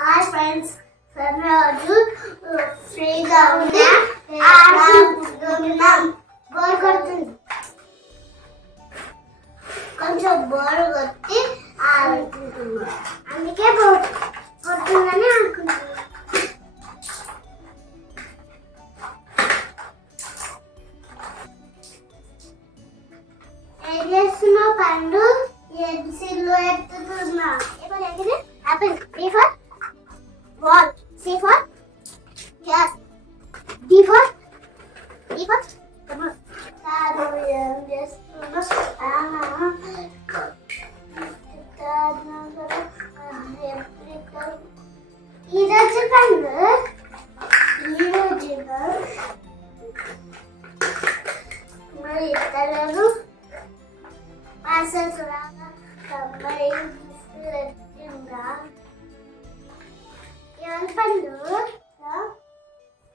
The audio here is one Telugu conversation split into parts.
హాయ్ ఫ్రెండ్స్ రోజు ఫ్రీగా ఉన్నా ఆడుకుంటున్నాం బోర్ కొడుతుంది కొంచెం బోర్ కొట్టి ఆడుకుంటున్నాం అందుకే బోర్ కొడుతుందని అనుకుంటున్నాం మరి ఇతరులు అసలు తొంభై వచ్చిందా ఎవరి పండు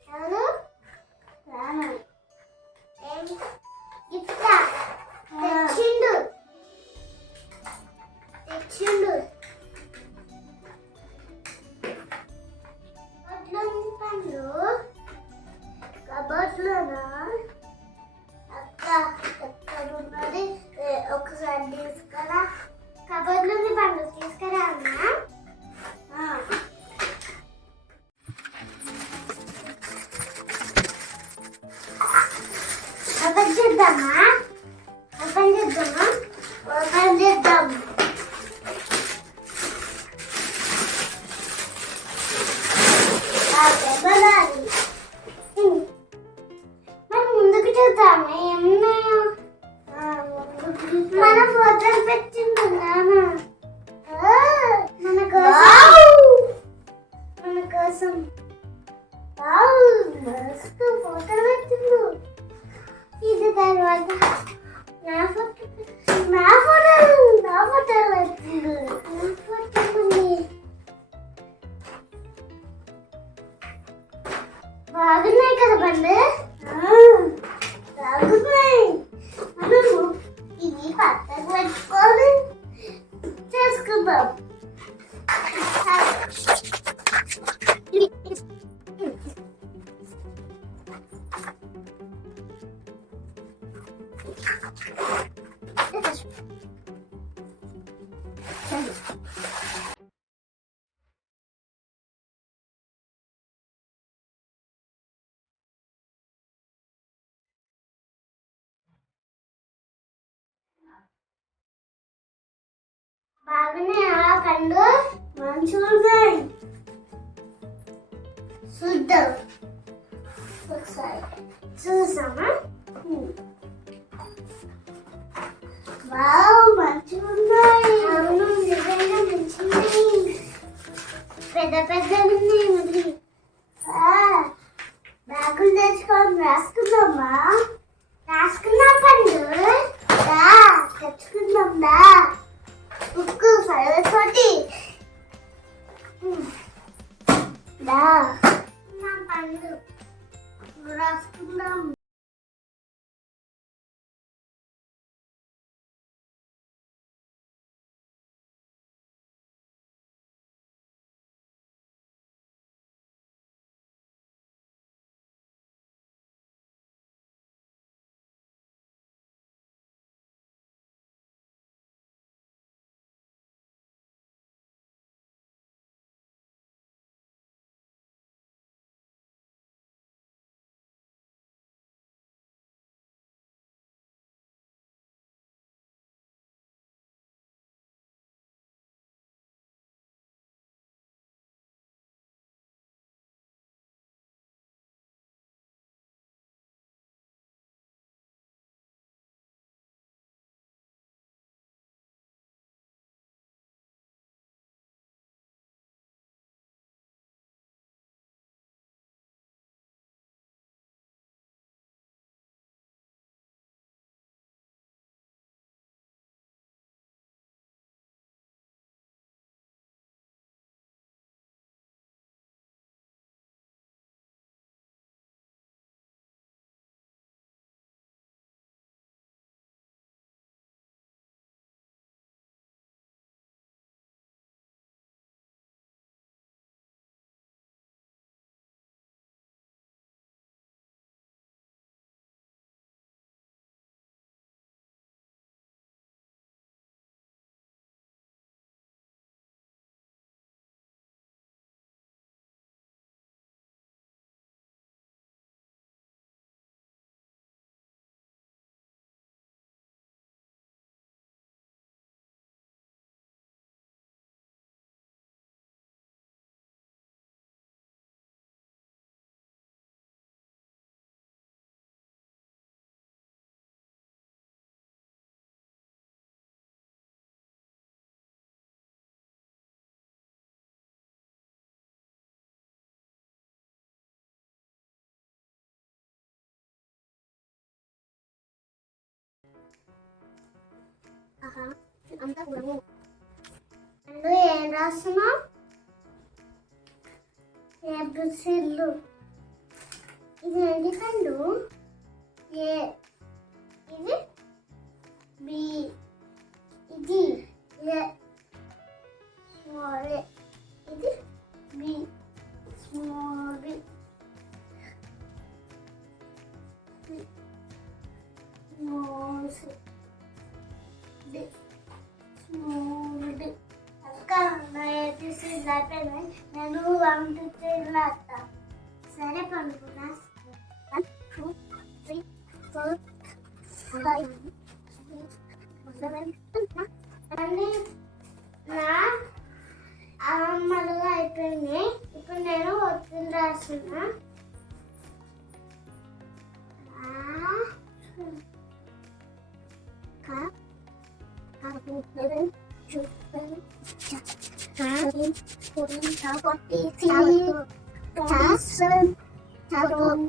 ఎవరు రాను ఇస్తా ఫోటో పెట్టిండు ఇది తర్వాత నా ఫోటో నా ఫోటో నా ఫోటో పెట్టిండు నా ఫోటో ఉంది. బాగున్నాయి కదా బండి బాగున్నాయా పండు మంచిగా ఉన్నాయి చూద్దాం. ఒకసారి చూసామా వావ్ మంచిగా ఉన్నాయి అవును నిజంగా మంచిగా ఉన్నాయి పెద్ద పెద్ద ఉన్నాయి పండు రాసుకుందాం అంతా కూడా పండు ఏం రాస్తున్నావు ఏబిసిల్లు ఇది ఏంటి పండు ఏ ఇది బి ఇది ఏ స్మాల్ ఏ. నేను వన్ టూ త్రీ సరే పండుకున్నా one two three four five seven నా అమ్మలుగా అయిపోయింది. ఇప్పుడు నేను ఒత్తిడి రాస్తున్నా. ఆ, তিন কুড়ি ছাপ্পান্ন ছাপ্পান্ন ছাপ্পান্ন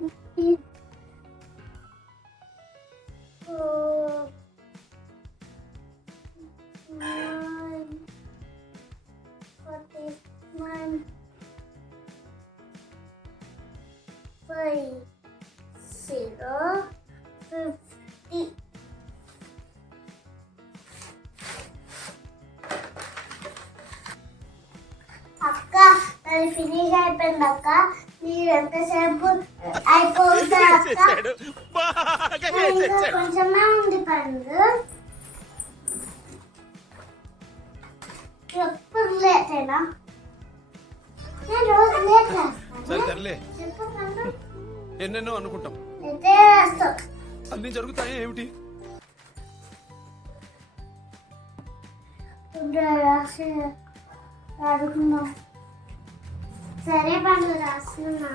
అది ఫినిష్ అయిపోయింది అక్క మీరు ఎంతసేపు అయిపోతుంది అక్క? చేసేసాడు బాగా ఇంకా చేసేసాడు కొంచెమే ఉంది పండు ఎప్పుడు లేటేనా నేను రోజు లేట్ సరే చేస్తాను. తరలే చెప్పు పండు ఎన్నెన్నో అనుకుంటాం. అన్ని జరుగుతాయి ఏమిటి? రాసి సరే పండు రాస్తున్నా.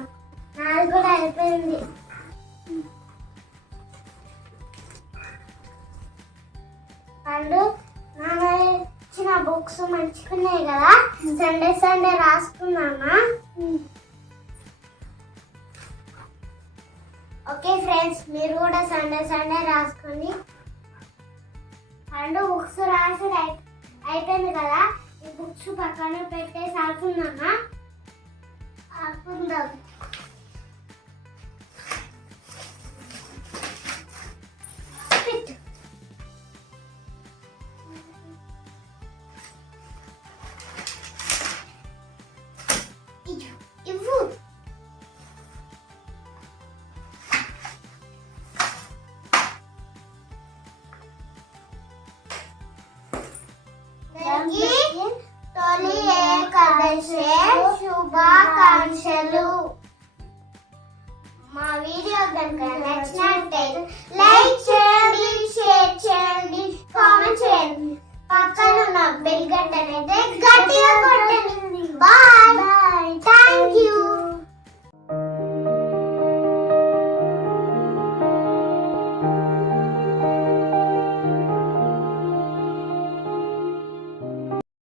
నాది కూడా అయిపోయింది. పండు నాన్న ఇచ్చిన బుక్స్ మంచిగున్నాయి కదా? సండే సండే రాసుకున్నానా ఓకే ఫ్రెండ్స్ మీరు కూడా సండే సండే రాసుకొని పండు బుక్స్ రాసి అయిపోయింది కదా? ఈ బుక్స్ పక్కన పెట్టేసి bundan. Bitti. İyi. İyi vur. శుభాకాంక్షలు. మా వీడియో కనుక నచ్చినట్టయితే లైక్ చేయండి షేర్ చేయండి కామెంట్ చేయండి. పక్కన ఉన్న బెల్ గంటనైతే